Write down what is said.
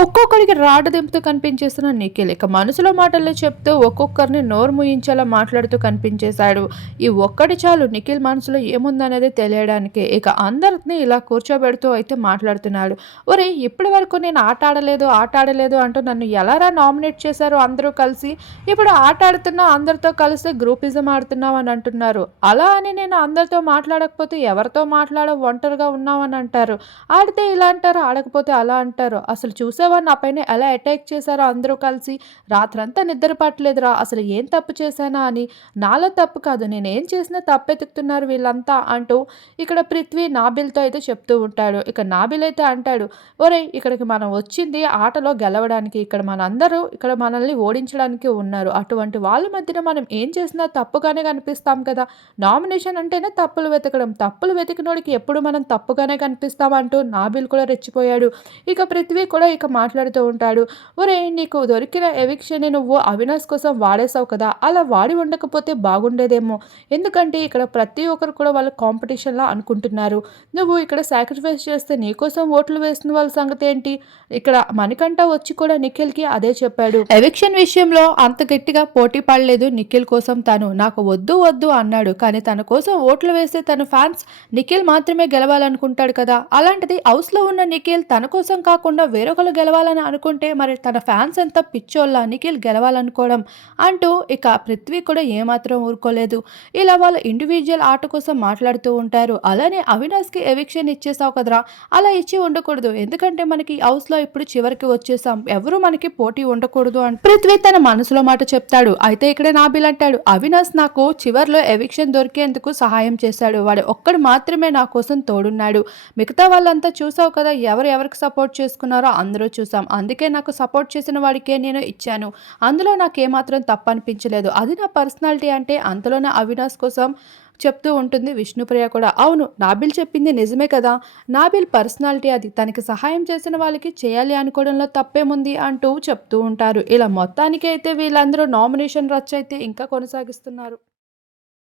ఒక్కొక్కరికి రాడ్ దింపుతూ కనిపించేస్తున్న నిఖిల్. ఇక మనసులో మాటల్లో చెప్తూ ఒక్కొక్కరిని నోరు ముయించేలా మాట్లాడుతూ కనిపించేశాడు. ఈ ఒక్కటి చాలు నిఖిల్ మనసులో ఏముందనేది తెలియడానికి. ఇక అందరిని ఇలా కూర్చోబెడుతూ అయితే మాట్లాడుతున్నాడు. ఒరే ఇప్పటి వరకు నేను ఆట ఆడలేదు ఆట ఆడలేదు అంటూ నన్ను ఎలారా నామినేట్ చేశారు అందరూ కలిసి? ఇప్పుడు ఆట ఆడుతున్నా అందరితో కలిసి గ్రూపిజం ఆడుతున్నావు అని అంటున్నారు. అలా అని నేను అందరితో మాట్లాడకపోతే ఎవరితో మాట్లాడ ఒంటరిగా ఉన్నామని అంటారు. ఆడితే ఇలా అంటారు ఆడకపోతే అలా అంటారు. అసలు చూసావా నా పైన ఎలా అటాక్ చేశారో అందరూ కలిసి రాత్రంతా నిద్ర పట్టలేదురా అసలు ఏం తప్పు చేశానా అని. నాలో తప్పు కాదు నేను ఏం చేసినా తప్పెతుకుతున్నారు వీళ్ళంతా అంటూ ఇక్కడ పృథ్వీ నాబిల్తో అయితే చెప్తూ ఉంటాడు. ఇక నాబిల్ అయితే అంటాడు ఒరే ఇక్కడికి మనం వచ్చింది ఆటలో గెలవడానికి. ఇక్కడ మనందరూ ఇక్కడ మనల్ని ఓడించడానికి ఉన్నారు. అటువంటి వాళ్ళ మధ్యన మనం ఏం చేసినా తప్పుగానే కనిపిస్తాం కదా. నామినేషన్ అంటేనే తప్పులు వెతకడం. తప్పులు వెతికినోడికి ఎప్పుడు మనం తప్పుగానే కనిపిస్తాం అంటూ నాబిల్ కూడా రెచ్చిపోయాడు. ఇక పృథ్వీ కూడా ఇక మాట్లాడుతూ ఉంటాడు. ఒరే నీకు దొరికిన ఎవిక్షన్ నువ్వు అవినాష్ కోసం వాడేసావు కదా అలా వాడి ఉండకపోతే బాగుండేదేమో. ఎందుకంటే ఇక్కడ ప్రతి ఒక్కరు కూడా వాళ్ళ కాంపిటీషన్లా అనుకుంటున్నారు. నువ్వు ఇక్కడ సాక్రిఫైస్ చేస్తే నీకోసం ఓట్లు వేసిన వాళ్ళ సంగతి ఏంటి? ఇక్కడ మనకంట వచ్చి కూడా నిఖిల్కి అదే చెప్పాడు. ఎవిక్షన్ విషయంలో అంత గట్టిగా పోటీ పడలేదు నిఖిల్ కోసం తను. నాకు వద్దు వద్దు అన్నాడు. కానీ తన కోసం ఓట్లు వేస్తే తన ఫ్యాన్స్ నిఖిల్ మాత్రమే గెలవాలనుకుంటాడు కదా. అలాంటిది హౌస్లో ఉన్న నిఖిల్ తన కోసం కాకుండా వేరొకరు గెలవాలని అనుకుంటే మరి తన ఫ్యాన్స్ అంతా పిచ్చోళ్ళ నిఖిల్ గెలవాలనుకోవడం అంటూ ఇక పృథ్వీ కూడా ఏమాత్రం ఊరుకోలేదు. ఇలా వాళ్ళ ఇండివిజువల్ ఆట కోసం మాట్లాడుతూ ఉంటారు. అలానే అవినాష్కి ఎవిక్షన్ ఇచ్చేసావు కదరా? అలా ఇచ్చి ఉండకూడదు. ఎందుకంటే మనకి హౌస్లో ఇప్పుడు చివరికి వచ్చేసాం ఎవరు మనకి పోటీ ఉండకూడదు అని పృథ్వీ తన మనసులో మాట చెప్తాడు. అయితే ఇక్కడ నాబిల్ అంటాడు. అవినాష్ నాకు చివరిలో ఎవిక్షన్ దొరికేందుకు సహాయం చేశాడు. వాడు ఒక్కడు మాత్రమే నా కోసం తోడున్నాడు. మిగతా వాళ్ళంతా చూసావు కదా? ఎవరు ఎవరికి సపోర్ట్ చేసుకున్నారో అందరూ చూసాం అందుకే నాకు సపోర్ట్ చేసిన వాడికే నేను ఇచ్చాను. అందులో నాకు ఏమాత్రం తప్పు అనిపించలేదు అది నా పర్సనాలిటీ అంటే అంతలోనే అవినాష్ కోసం చెప్తూ ఉంటుంది విష్ణుప్రియ కూడా. అవును నాబిల్ చెప్పింది నిజమే కదా. నాబిల్ పర్సనాలిటీ అది. తనకి సహాయం చేసిన వాళ్ళకి చేయాలి అనుకోవడంలో తప్పేముంది అంటూ చెప్తూ ఉంటారు. ఇలా మొత్తానికి అయితే వీళ్ళందరూ నామినేషన్ రచ్చ అయితే ఇంకా కొనసాగిస్తున్నారు.